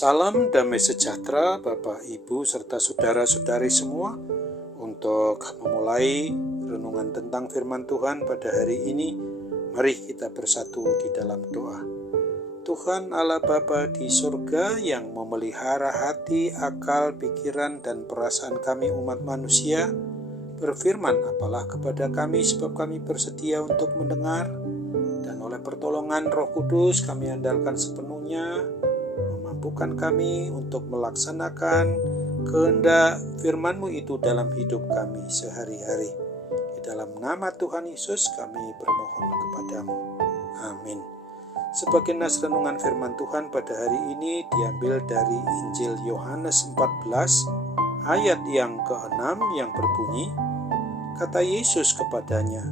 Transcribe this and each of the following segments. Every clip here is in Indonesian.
Salam damai sejahtera Bapak, Ibu, serta saudara-saudari semua. Untuk memulai renungan tentang firman Tuhan pada hari ini, mari kita bersatu di dalam doa. Tuhan Allah Bapa di surga yang memelihara hati, akal, pikiran, dan perasaan kami umat manusia, berfirman apalah kepada kami sebab kami bersedia untuk mendengar, dan oleh pertolongan Roh Kudus kami andalkan sepenuhnya, mampukan kami untuk melaksanakan kehendak firman-Mu itu dalam hidup kami sehari-hari. Di dalam nama Tuhan Yesus kami bermohon kepadamu. Amin. Sebagai nas renungan firman Tuhan pada hari ini diambil dari Injil Yohanes 14 ayat yang ke-6 yang berbunyi, kata Yesus kepadanya,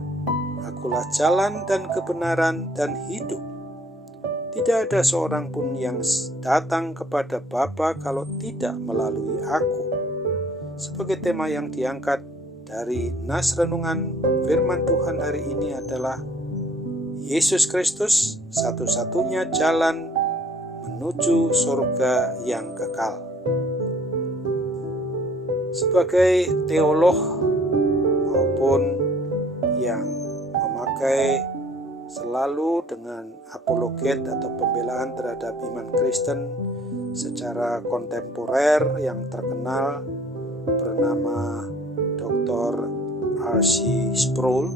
Akulah jalan dan kebenaran dan hidup. Tidak ada seorang pun yang datang kepada Bapa kalau tidak melalui aku. Sebagai tema yang diangkat dari nas renungan firman Tuhan hari ini adalah Yesus Kristus satu-satunya jalan menuju surga yang kekal. Sebagai teolog maupun yang memakai selalu dengan apologet atau pembelaan terhadap iman Kristen secara kontemporer yang terkenal bernama Dr. R.C. Sproul,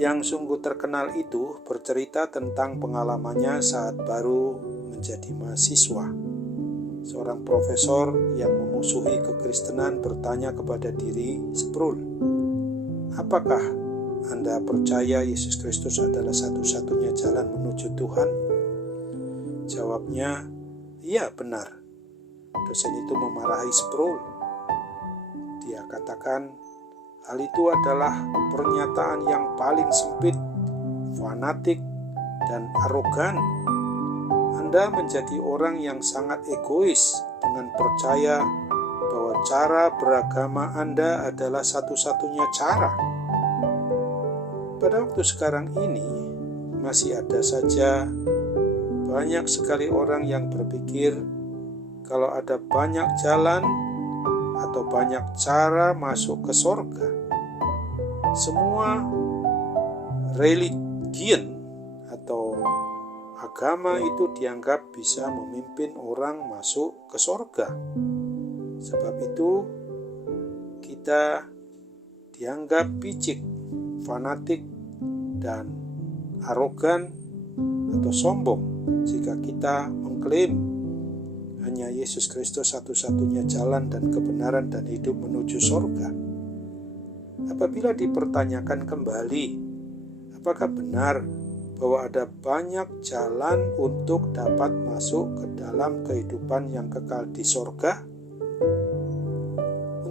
yang sungguh terkenal itu bercerita tentang pengalamannya saat baru menjadi mahasiswa. Seorang profesor yang memusuhi kekristenan bertanya kepada diri Sproul, apakah Anda percaya Yesus Kristus adalah satu-satunya jalan menuju Tuhan? Jawabnya, iya benar. Dosen itu memarahi Sproul. Dia katakan, hal itu adalah pernyataan yang paling sempit, fanatik, dan arogan. Anda menjadi orang yang sangat egois dengan percaya bahwa cara beragama Anda adalah satu-satunya cara. Pada waktu sekarang ini, masih ada saja banyak sekali orang yang berpikir kalau ada banyak jalan atau banyak cara masuk ke surga. Semua religion atau agama itu dianggap bisa memimpin orang masuk ke surga. Sebab itu, kita dianggap picik, fanatik, dan arogan atau sombong jika kita mengklaim hanya Yesus Kristus satu-satunya jalan dan kebenaran dan hidup menuju surga. Apabila dipertanyakan kembali, apakah benar bahwa ada banyak jalan untuk dapat masuk ke dalam kehidupan yang kekal di surga?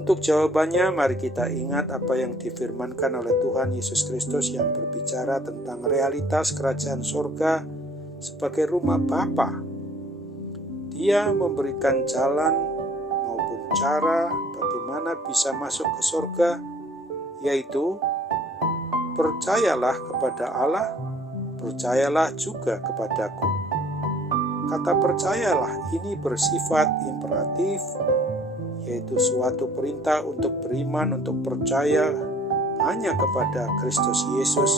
Untuk jawabannya, mari kita ingat apa yang difirmankan oleh Tuhan Yesus Kristus yang berbicara tentang realitas kerajaan surga sebagai rumah Bapa. Dia memberikan jalan maupun cara bagaimana bisa masuk ke surga, yaitu percayalah kepada Allah, percayalah juga kepadaku. Kata percayalah ini bersifat imperatif, yaitu suatu perintah untuk beriman, untuk percaya hanya kepada Kristus Yesus,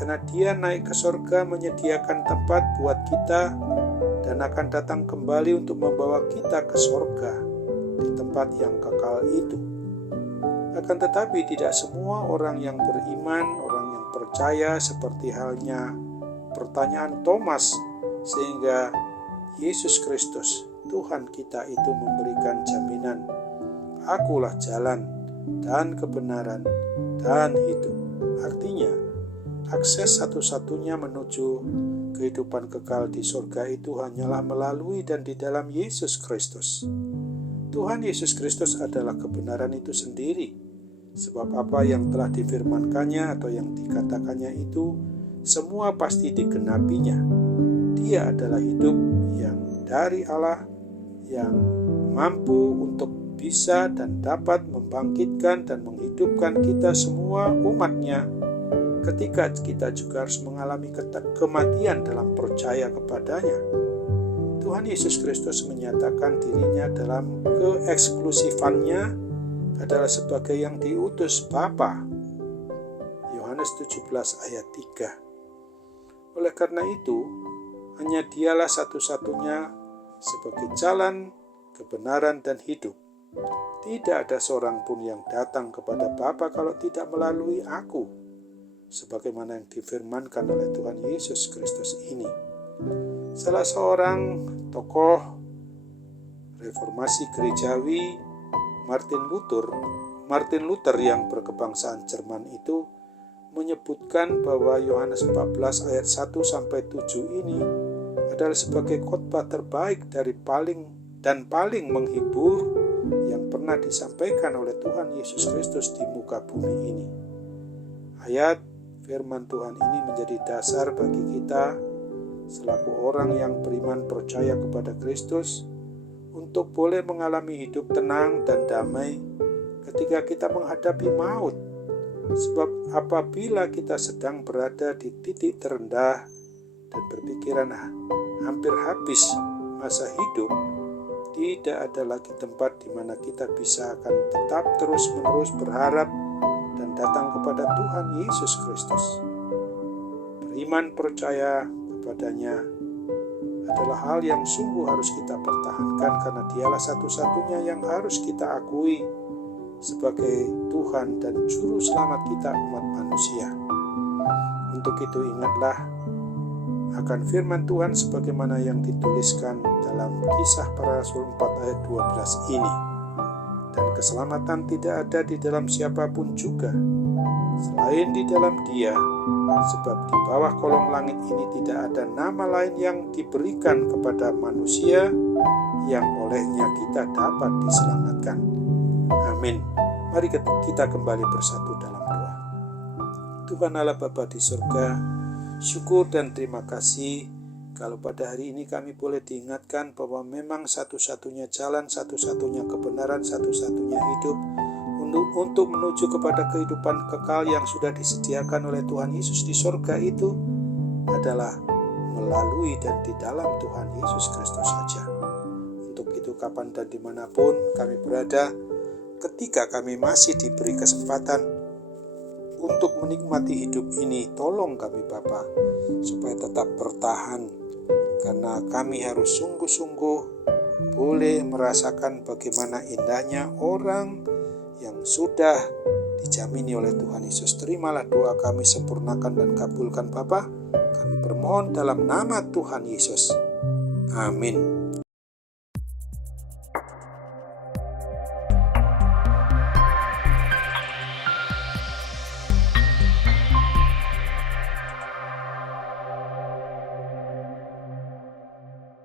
karena Dia naik ke surga menyediakan tempat buat kita dan akan datang kembali untuk membawa kita ke surga di tempat yang kekal itu. Akan tetapi tidak semua orang yang beriman, orang yang percaya, seperti halnya pertanyaan Thomas, sehingga Yesus Kristus Tuhan kita itu memberikan jaminan, Akulah jalan dan kebenaran dan hidup. Artinya, akses satu-satunya menuju kehidupan kekal di surga itu hanyalah melalui dan di dalam Yesus Kristus. Tuhan Yesus Kristus adalah kebenaran itu sendiri. Sebab apa yang telah difirmankannya atau yang dikatakannya itu, semua pasti digenapinya. Dia adalah hidup yang dari Allah, yang mampu untuk bisa dan dapat membangkitkan dan menghidupkan kita semua umatnya ketika kita juga harus mengalami kematian dalam percaya kepadanya. Tuhan Yesus Kristus menyatakan dirinya dalam keeksklusifannya adalah sebagai yang diutus Bapa. Yohanes 17 ayat 3. Oleh karena itu, hanya Dialah satu-satunya sebagai jalan, kebenaran, dan hidup. Tidak ada seorang pun yang datang kepada Bapa kalau tidak melalui Aku, sebagaimana yang difirmankan oleh Tuhan Yesus Kristus ini. Salah seorang tokoh reformasi gerejawi, Martin Luther yang berkebangsaan Jerman itu menyebutkan bahwa Yohanes 14 ayat 1-7 ini adalah sebagai khotbah terbaik dari paling menghibur yang pernah disampaikan oleh Tuhan Yesus Kristus di muka bumi ini. Ayat firman Tuhan ini menjadi dasar bagi kita selaku orang yang beriman percaya kepada Kristus untuk boleh mengalami hidup tenang dan damai ketika kita menghadapi maut. Sebab apabila kita sedang berada di titik terendah dan berpikiran hampir habis masa hidup, tidak ada lagi tempat di mana kita bisa akan tetap terus-menerus berharap dan datang kepada Tuhan Yesus Kristus. Beriman percaya kepadanya adalah hal yang sungguh harus kita pertahankan karena Dialah satu-satunya yang harus kita akui sebagai Tuhan dan Juru Selamat kita umat manusia. Untuk itu ingatlah akan firman Tuhan sebagaimana yang dituliskan dalam Kisah Para Rasul 4 ayat 12 ini. Dan keselamatan tidak ada di dalam siapapun juga selain di dalam Dia, sebab di bawah kolong langit ini tidak ada nama lain yang diberikan kepada manusia yang olehnya kita dapat diselamatkan. Amin. Mari kita kembali bersatu dalam doa. Tuhan Allah Bapa di surga, syukur dan terima kasih kalau pada hari ini kami boleh diingatkan bahwa memang satu-satunya jalan, satu-satunya kebenaran, satu-satunya hidup untuk menuju kepada kehidupan kekal yang sudah disediakan oleh Tuhan Yesus di surga itu adalah melalui dan di dalam Tuhan Yesus Kristus saja. Untuk itu kapan dan dimanapun kami berada, ketika kami masih diberi kesempatan untuk menikmati hidup ini, tolong kami Bapa supaya tetap bertahan, karena kami harus sungguh-sungguh boleh merasakan bagaimana indahnya orang yang sudah dijamini oleh Tuhan Yesus. Terimalah doa kami, sempurnakan dan kabulkan Bapa. Kami bermohon dalam nama Tuhan Yesus. Amin.